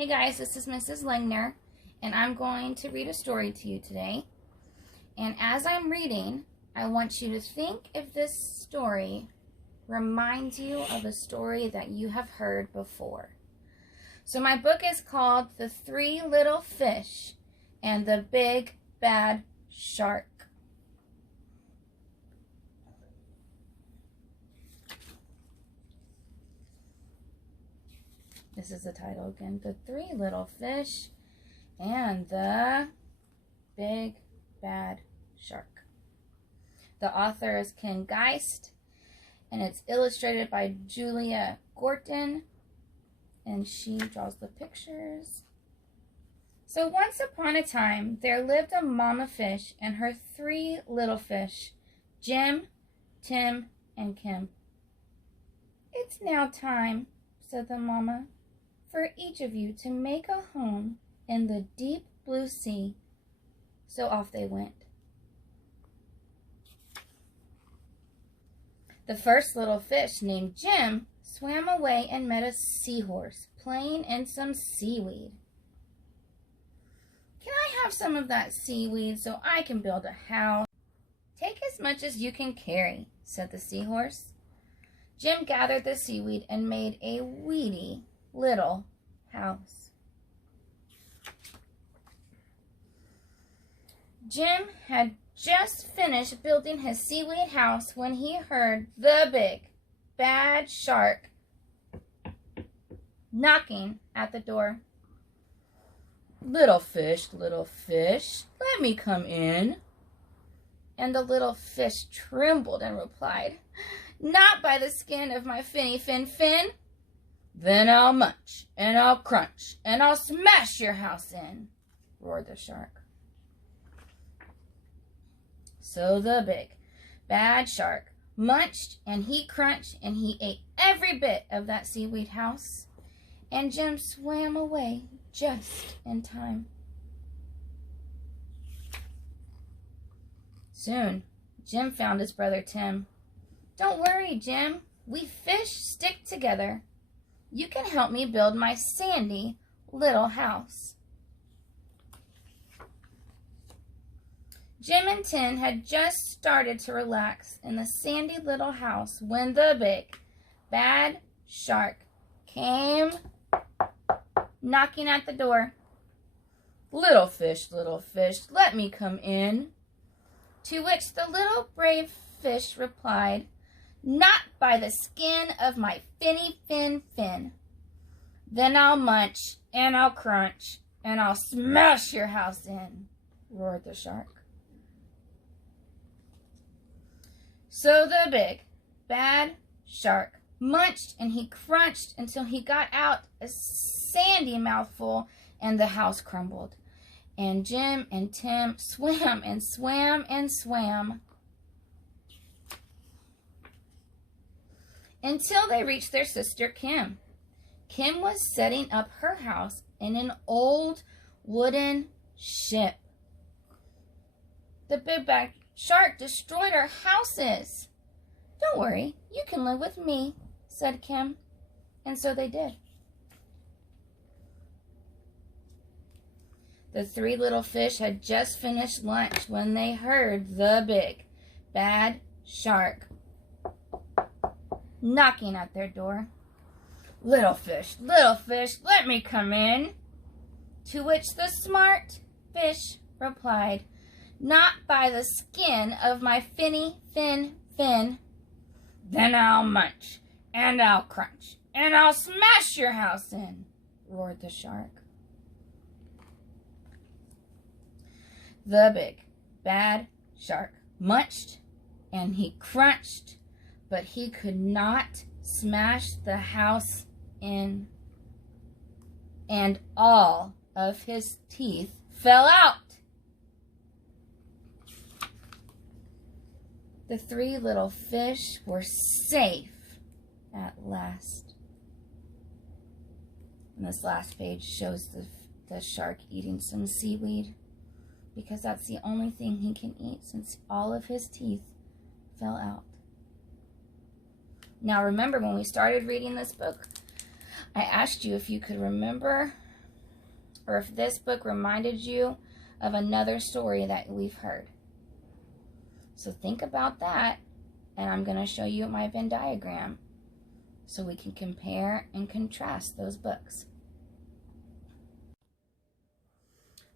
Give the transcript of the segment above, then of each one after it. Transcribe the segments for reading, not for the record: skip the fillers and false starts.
Hey guys, this is Mrs. Langner, and I'm going to read a story to you today. And as I'm reading, I want you to think if this story reminds you of a story that you have heard before. So my book is called The Three Little Fish and the Big Bad Shark. This is the title again, The Three Little Fish and the Big Bad Shark. The author is Ken Geist, and it's illustrated by Julia Gorton, and she draws the pictures. So once upon a time, there lived a mama fish and her three little fish, Jim, Tim, and Kim. "It's now time," said the mama, "for each of you to make a home in the deep blue sea." So off they went. The first little fish, named Jim, swam away and met a seahorse playing in some seaweed. "Can I have some of that seaweed so I can build a house?" "Take as much as you can carry," said the seahorse. Jim gathered the seaweed and made a weedy little house. Jim had just finished building his seaweed house when he heard the big bad shark knocking at the door. Little fish, let me come in." And the little fish trembled and replied, "Not by the skin of my finny fin fin." "Then I'll munch, and I'll crunch, and I'll smash your house in," roared the shark. So the big, bad shark munched, and he crunched, and he ate every bit of that seaweed house, and Jim swam away just in time. Soon, Jim found his brother Tim. "Don't worry, Jim. We fish stick together. You can help me build my sandy little house." Jim and Tim had just started to relax in the sandy little house when the big, bad shark came knocking at the door. Little fish, let me come in." To which the little brave fish replied, "Not by the skin of my finny fin fin." "Then I'll munch, and I'll crunch, and I'll smash your house in," roared the shark. So the big, bad shark munched, and he crunched until he got out a sandy mouthful, and the house crumbled. And Jim and Tim swam and swam and swam until they reached their sister Kim. Kim was setting up her house in an old wooden ship. "The big bad shark destroyed our houses." "Don't worry, you can live with me," said Kim. And so they did. The three little fish had just finished lunch when they heard the big, bad shark knocking at their door. Little fish, let me come in." To which the smart fish replied, "Not by the skin of my finny fin fin." "Then I'll munch, and I'll crunch, and I'll smash your house in," roared the shark. The big, bad shark munched, and he crunched, but he could not smash the house in, and all of his teeth fell out. The three little fish were safe at last. And this last page shows the shark eating some seaweed, because that's the only thing he can eat since all of his teeth fell out. Now remember, when we started reading this book, I asked you if you could remember or if this book reminded you of another story that we've heard. So think about that, and I'm going to show you my Venn diagram so we can compare and contrast those books.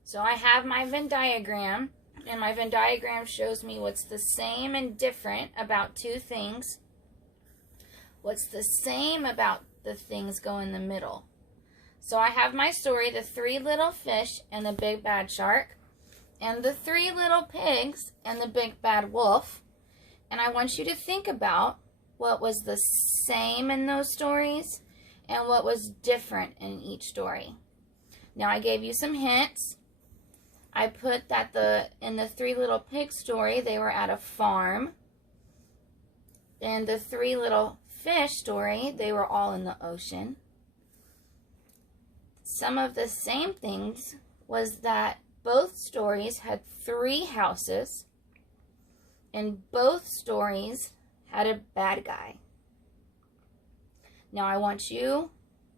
So I have my Venn diagram, and my Venn diagram shows me what's the same and different about two things. What's the same about the things go in the middle. So I have my story, the 3 little fish and the big bad shark, and the 3 little pigs and the big bad wolf. And I want you to think about what was the same in those stories and what was different in each story. Now I gave you some hints. I put that in the 3 little pigs story, they were at a farm. In the 3 little fish story, they were all in the ocean. Some of the same things was that both stories had 3 houses, and both stories had a bad guy. Now I want you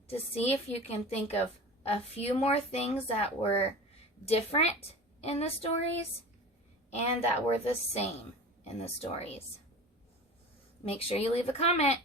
to see if you can think of a few more things that were different in the stories and that were the same in the stories. Make sure you leave a comment.